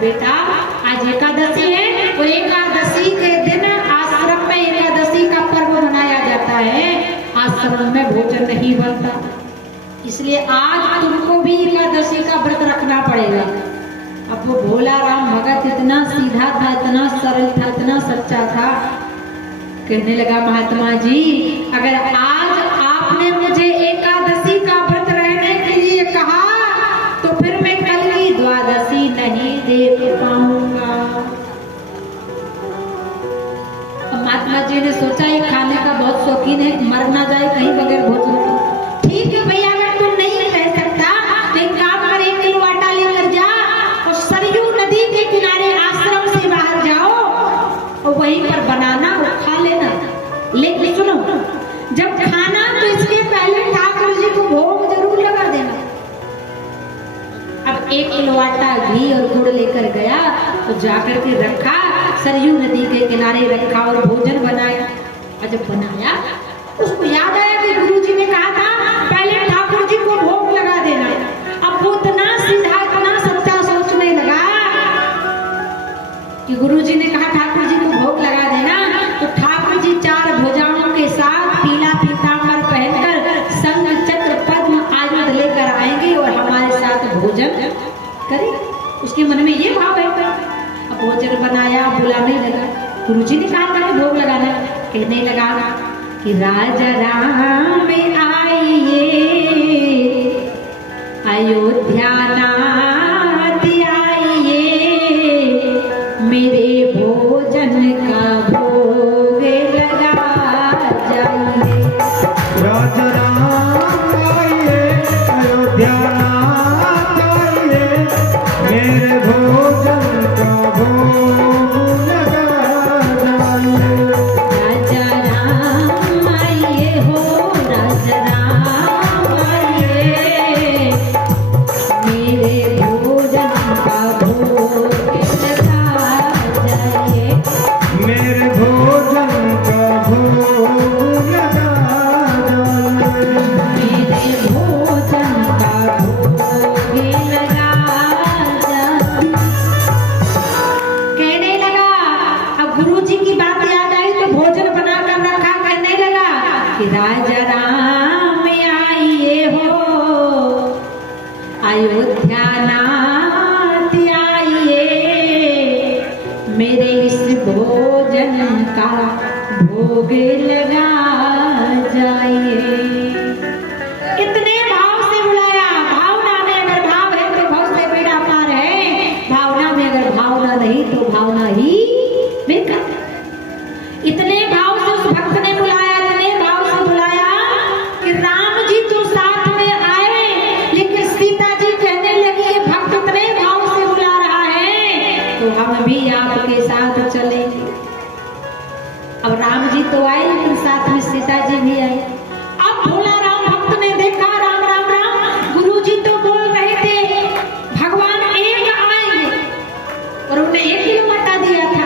बेटा आज एकादशी है और एकादशी के दिन आश्रम में एकादशी का पर्व मनाया जाता है, आश्रम में भोजन नहीं बनता, इसलिए आज तुमको भी एकादशी का व्रत रखना पड़ेगा। अब वो भोला राम भगत इतना सीधा था, इतना सरल था, इतना सच्चा था, कहने लगा महात्मा जी अगर आज आपने मुझे एकादशी का व्रत रहने के लिए कहा तो फिर मैं कल की द्वादशी नहीं देख पाऊंगा। महात्मा जी ने सोचा ये खाने का बहुत शौकीन है, मर ना जाए कहीं बगैर भोजन। ठीक है भैया अगर तुम नहीं रह सकता तो एक काम कर 1 किलो आटा लेकर जा और सरयू नदी के किनारे आश्रम से बाहर जाओ और वहीं पर बनाना और खा लेना। लेकिन सुनो जब खाना तो इसके पहले ठाकुर जी को भोग जरूर लगा देना। अब 1 किलो आटा घी और गुड़ लेकर गया तो जाकर के रखा, सरयू नदी के किनारे रखा और भोजन बनाया। और जब बनाया उसको याद आया कि गुरु जी ने कहा था पहले ठाकुर जी को भोग लगा देना। अब वो इतना सीधा इतना सच्चा सोचने लगा कि गुरु जी ने कहा ठाकुर जी को भोग लगा देना, तो ठाकुर जी 4 भुजाओं के साथ पीला पीताम्बर पहनकर शंख चक्र पद्म आयुध लेकर आएंगे और हमारे साथ भोजन करें। उसके मन में ये भाव है। अब भोजन बनाया, बुलाने लगा, गुरु जी ने कहा था भोग लगाना, कहने लगा कि राजा राम आइए अयोध्या नाथ आइए मेरे भोजन का भोग लगा जाइए। राजा राम आइए अयोध्या नाथ आइए मेरे भोजन का भोग लगा जाइए। राजा राम आइए हो राजा राम आइए मेरे भोजन का भोग लगा जाइए। मेरे भोजन का भोग लगा जाइए। मेरे भोजन का भोग लगा जाइए। कहने लगा, अब गुरु जी की बात याद आई तो भोजन बना कर रखा, कहने लगा कि राजा राम आइए हो अयोध्या नाथ आइए मेरे इस भोजन का भोग लगा जाइए। कितने भाव से बुलाया। भावना में अगर भाव है तो भाव से बेड़ा पार है, भावना में अगर भावना नहीं तो भावना ही बेकार। इतने भाव से उस भक्त ने बुलाया, इतने भाव से बुलाया कि राम जी तो साथ में आए, लेकिन सीता जी कहने लगी ये भक्त इतने भाव से बुला रहा है तो हम भी आपके साथ चलेंगे। अब राम जी तो आए लेकिन साथ में सीता जी भी आई। अब भोला राम भक्त ने देखा राम राम राम, गुरु जी तो बोल रहे थे भगवान एक आएंगे और उन्हें 1 किलो आटा दिया था,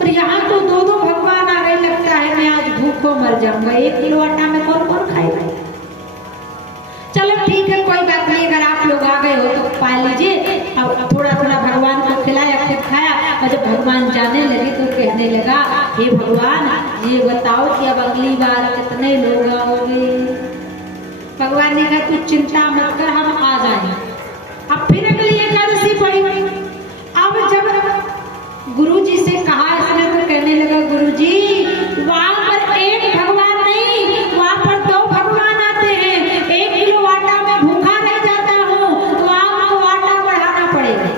पर यहाँ तो 2-2 भगवान आ गए। लगता है मैं आज भूखों मर जाऊंगा, 1 किलो आटा में कौन कौन खाएगा। चलो ठीक है कोई बात नहीं, अगर आप लोग आ गए हो तो पा लीजिए। अब थोड़ा थोड़ा भगवान को खिलाया, फिर खाया, और जब भगवान जाने लगे तो कहने लगा हे भगवान ये बताओ कि अब अगली बार कितने लोग आओगे। भगवान ने कहा तू चिंता मत कर, हम आ जाएंगे। अब फिर अगली एकादशी पड़ी। अब जब गुरु जी से कहा इसने तो कहने लगा गुरु जी वहां पर एक भगवान नहीं, वहां पर 2 भगवान आते हैं। 1 किलो आटा में भूखा रह जाता हूँ तो आपको आटा बढ़ाना पड़ेगा।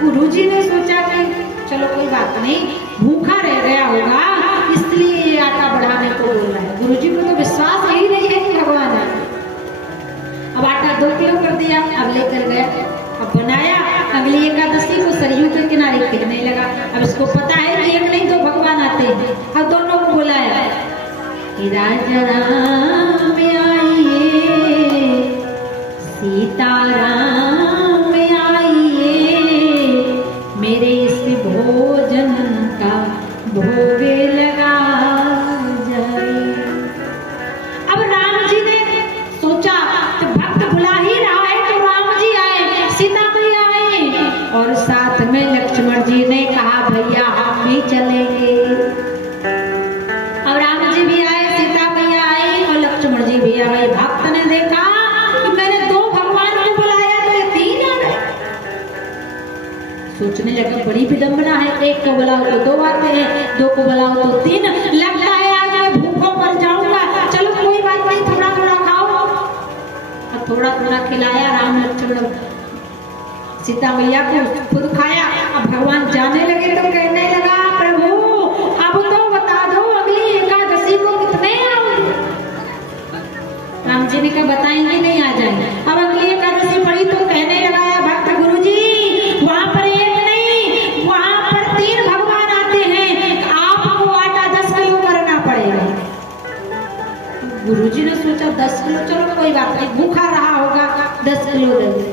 गुरु जी ने सोचा कि चलो कोई बात नहीं, भूखा रह गया होगा इसलिए ये आटा बढ़ाने को बोल रहा है। गुरु जी को तो विश्वास ही नहीं है कि भगवान है। अब आटा 2 किलो कर दिया, अब लेकर गया, अब बनाया। अगली एकादशी को सरयू के किनारे कहने लगा। अब इसको पता है कि एक नहीं 2 भगवान आते हैं। अब दोनों को बुलाया कि राजा राम आइए सीता राम आइए मेरे इस भोजन का भोग लगा जाए। अब राम जी ने सोचा कि भक्त बुला ही रहा है तो राम जी आए, सीता मैया आए और विडम्बना है, एक को बुलाओ तो दो आते हैं, दो को बुलाओ तो तीन। लगता है आज मैं भूखों मर जाऊंगा, चलो कोई बात नहीं, थोड़ा थोड़ा खाओ। और थोड़ा थोड़ा खिलाया राम लक्ष्मण सीता मैया को, खुद खाया। अब भगवान जाने लगे तो कहने लगा, प्रभु अब तो बता दो अगली एकादशी को कितने आओगे। राम जी ने कहा बताएंगे नहीं, आ जाएंगे। अब अगली एकादशी पड़ी तो कहने लगाया भक्त गुरुजी वहां पर एक नहीं, वहां पर 3 भगवान आते हैं, आपको आटा 10 किलो करना पड़ेगा। गुरुजी ने सोचा 10 किलो, चलो कोई बात नहीं, भूखा रहा होगा 10 किलो दे दे।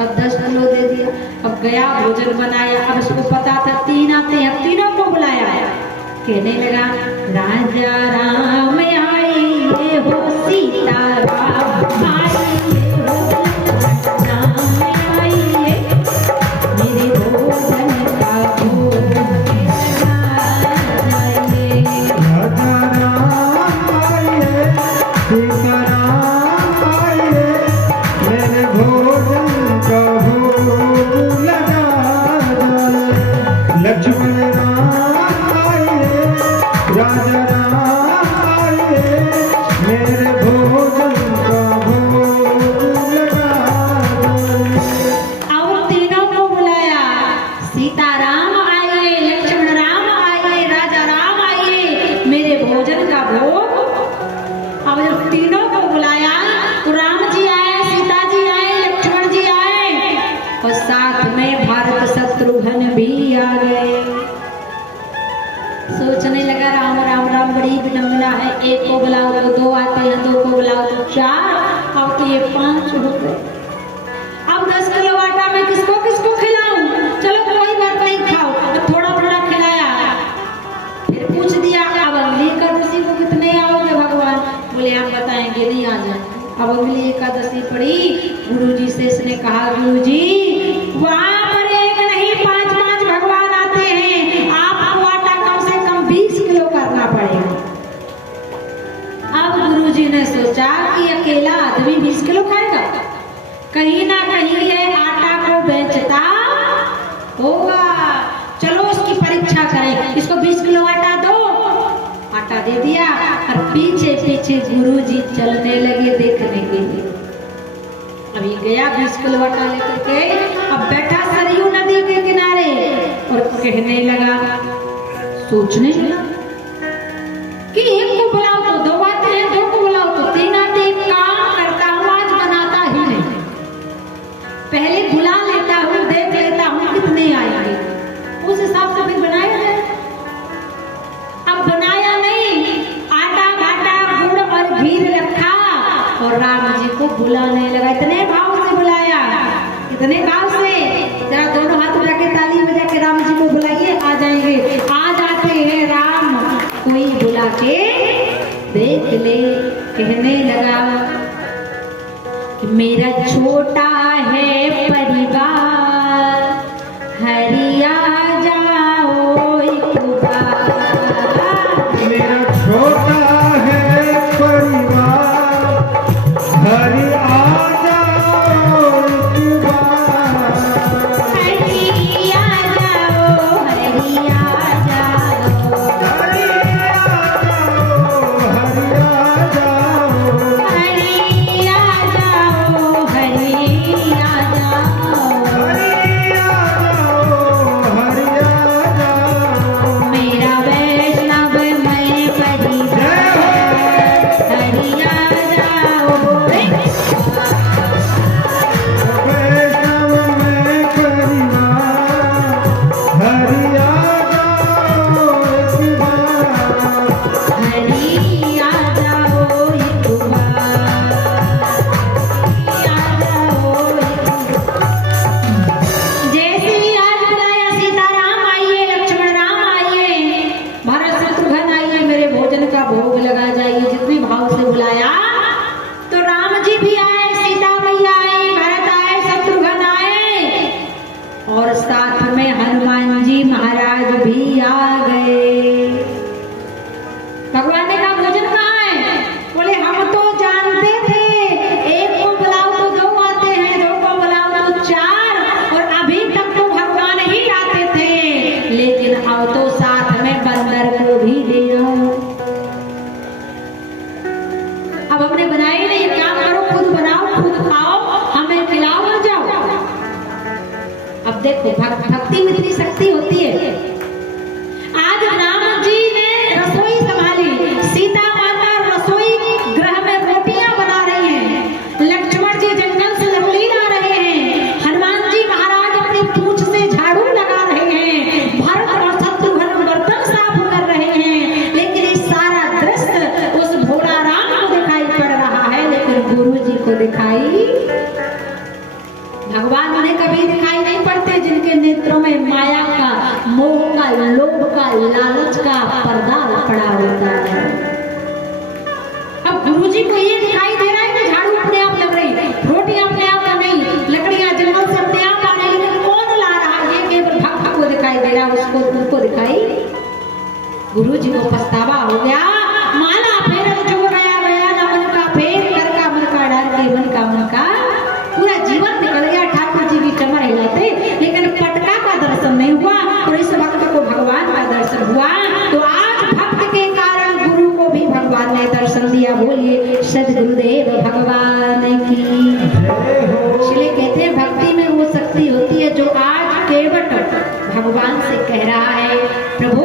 अब 10 किलो दे दिया। अब गया भोजन बनाया। अब उसको पता था 3 आते हैं, तीनों को बुलाया। कहने लगा राजा राम आए हो, सीता राम आए हो, राम आए, मेरे भोजन का भोग लगाइए। राजा राम आए, सीता राम आए, मेरे भोजन का भोग लगा जाए। लक्ष्मण राम आए, राजा राम आए, मेरे भोजन का भोग लगा जाए। और तीनों को बुलाया, सीता राम आइए, लक्ष्मण राम आइए, राजा राम आइए, मेरे भोजन का भोग। अब जब तीनों को बुलाया तो राम जी आए, सीता जी आए, लक्ष्मण जी आए और साथ में भरत शत्रुघ्न भी आ गए। सोचने लगा राम राम राम बड़ी विडम्बना है, एक को बुलाओ तो 2 आते हैं, 2 को बुलाओ तो 4, अब तो ये 5 हो गए। अब 10 किलो आटा मैं किसको किसको खिलाऊं, चलो कोई बात नहीं खाओ। तो थोड़ा थोड़ा खिलाया, फिर पूछ दिया अब अगली एकादशी को कितने आओगे भगवान। बोले आप बताएंगे नहीं, आ जाए। अब अगली एकादशी पड़ी, गुरुजी से इसने कहा गुरुजी वहां पर एक नहीं 5-5 भगवान आते हैं, आपको आटा कम से कम 20 किलो करना पड़ेगा। अब गुरुजी ने सोचा कि अकेला आदमी 20 किलो खाएगा, कहीं ना कहीं ये आटा को बेचता होगा, चलो उसकी परीक्षा करें, इसको 20 किलो आटा दो। आटा दे दिया और पीछे पीछे गुरुजी चलने लगे देखने के लिए। अभी गया 20 किलो आटा लेकर के, अब बैठा सरयू नदी के किनारे और कहने लगा, सोचने लगा कि एक को बुलाओ तो 2 आते हैं, 2 को बुलाओ तो 3 आते हैं। काम करता हूँ आज बनाता ही नहीं, पहले बुला लेता हूँ, देख लेता हूँ कितने आएंगे, उस हिसाब से फिर बनाया जाए। अब बनाया नहीं, आटा घाटा गुड़ और घी रखा और राम जी को बुलाने लगा। इतने भाव से बुलाया, इतने भाव से, जरा दोनों हाथ उठा के ताली बजा के राम जी को बुलाइए, आ जाएंगे। आ जाते हैं राम, कोई बुला के देख ले। कहने लगा कि मेरा छोटा है परिवार, हरिया जाओ एक बार। मेरा छोटा है परिवार, हरि आ जाओ एक बार। हरिया जाओ, हरिया जाओ, हरि आ जाओ, हरि आ जाओ। हरिया जाओ, हरिया जाओ, हरि आ जाओ, हरि आ जाओ। मेरा वैष्णव मैं परिवार। देखो भक्ति में इतनी शक्ति होती है। आज राम जी ने रसोई संभाली, सीता माता रसोई गृह में रोटियां बना रही हैं, लक्ष्मण जी जंगल से लकड़ी ला रहे हैं, हनुमान जी महाराज अपनी पूंछ से झाड़ू लगा रहे हैं, भरत और शत्रुघ्न बर्तन साफ कर रहे हैं, लेकिन ये सारा दृश्य उस भोला राम को दिखाई पड़ रहा है, लेकिन गुरु जी को दिखाई, भगवान उन्हें कभी दिखाई नहीं पड़ते जिनके नेत्रों में माया का, मोह का, लोभ का, लालच का पर्दा पड़ा होता है। अब गुरु जी को ये दिखाई दे रहा है कि झाड़ू अपने आप लग रही, रोटी अपने आप बन रही, लकड़ियां जंगल से अपने आप आ रही, लेकिन कौन ला रहा है? ये केवल भक्त को दिखाई दे रहा है, उसको उनको दिखाई। गुरु जी को पछतावा हो गया